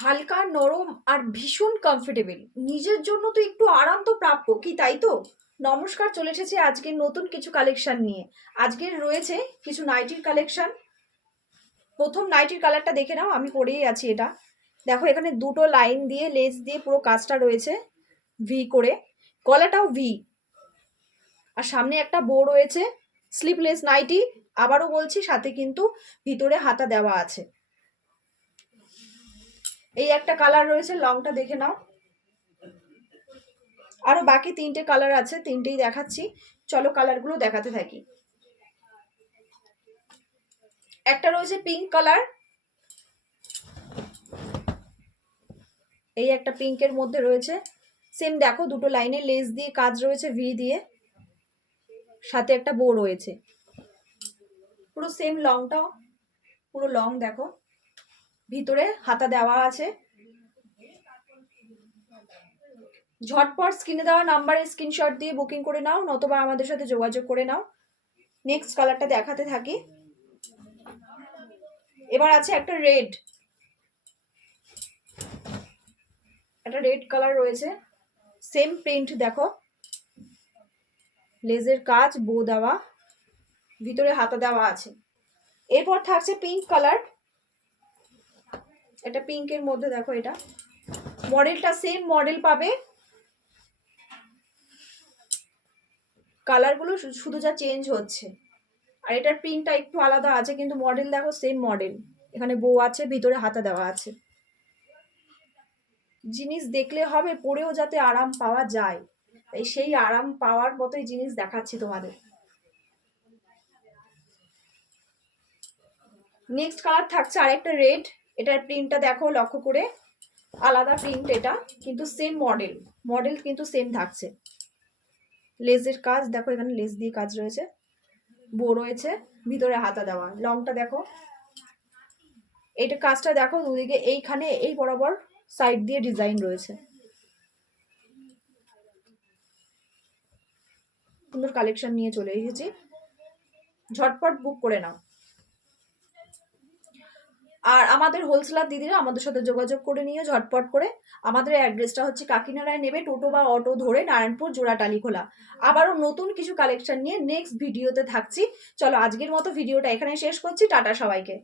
হালকা নরম আর ভীষণ কমফোর্টেবল। নিজের জন্য তো একটু আরাম তো প্রাপ্য, কি তাই তো? নমস্কার, চলে এসেছি আজকের নতুন কিছু কালেকশন নিয়ে। আজকের রয়েছে কিছু নাইটির কালেকশন। প্রথম নাইটির কালারটা দেখে নাও, আমি পরেই আছি এটা। দেখো, এখানে দুটো লাইন দিয়ে লেস দিয়ে পুরো কাজটা রয়েছে ভি করে, গলাটাও ভি, আর সামনে একটা বো রয়েছে। স্লিপলেস নাইটি, আবারও বলছি, সাথে কিন্তু ভিতরে হাতা দেওয়া আছে। এই একটা কালার রয়েছে, লংটা দেখে নাও। আরো বাকি তিনটে কালার আছে, তিনটেই দেখাচ্ছি। চলো কালারগুলো দেখাতে থাকি। একটা রয়েছে পিঙ্ক কালার, এই একটা পিঙ্কের মধ্যে রয়েছে। সেম দেখো, দুটো লাইনের লেস দিয়ে কাজ রয়েছে ভি দিয়ে, সাথে একটা বো রয়েছে। পুরো সেম লংটাও, পুরো লং দেখো, ভিতরে হাতা দেওয়া আছে। ঝটপট স্ক্রিনে দেওয়া নাম্বারে স্ক্রিনশট দিয়ে বুকিং করে নাও, নতবা আমাদের সাথে যোগাযোগ করে নাও। নেক্সট কালারটা দেখাতে থাকি। এবার আছে একটা রেড, একটা রেড কালার রয়েছে। সেম প্রিন্ট দেখো, লেজের কাজ, বো দেওয়া, ভিতরে হাতা দেওয়া আছে। এরপর থাকছে পিঙ্ক কালার, এটা পিঙ্কের মধ্যে দেখো, এটা মডেলটা সেম মডেল পাবে, কালারগুলো শুধু যা চেঞ্জ হচ্ছে। আর এটার প্রিন্টটা একটু আলাদা আছে, কিন্তু মডেল দেখো সেম মডেল। এখানে বো আছে, ভিতরে হাতা দেওয়া আছে। জিনিস দেখলে হবে, পরেও যাতে আরাম পাওয়া যায়, তাই সেই আরাম পাওয়ার মতোই জিনিস দেখাচ্ছি তোমাদের। নেক্সট কালার থাকছে আরেকটা রেড, এটার প্রিন্টটা দেখো লক্ষ্য করে, আলাদা প্রিন্ট এটা, কিন্তু সেম মডেল, মডেল কিন্তু সেম থাকছে। লেজের কাজ দেখো, এখানে লেজ দিয়ে কাজ রয়েছে, বো রয়েছে, ভিতরে হাতা দেওয়া। লংটা দেখো, এইটা কাজটা দেখো দুদিকে, এইখানে এই বরাবর সাইড দিয়ে ডিজাইন রয়েছে। সুন্দর কালেকশন নিয়ে চলে এসেছি, ঝটপট বুক করে নাও। আর আমাদের হোলসেলার দিদিরা আমাদের সাথে যোগাযোগ করে নিয়ে ঝটপট করে। আমাদের অ্যাড্রেসটা হচ্ছে কাকিনাড়ায়, নেবে টোটো বা অটো ধরে নারায়ণপুর জোড়াটালি খোলা। আবারও নতুন কিছু কালেকশন নিয়ে নেক্সট ভিডিওতে থাকছি। চলো আজকের মতো ভিডিওটা এখানে শেষ করছি, টাটা সবাইকে।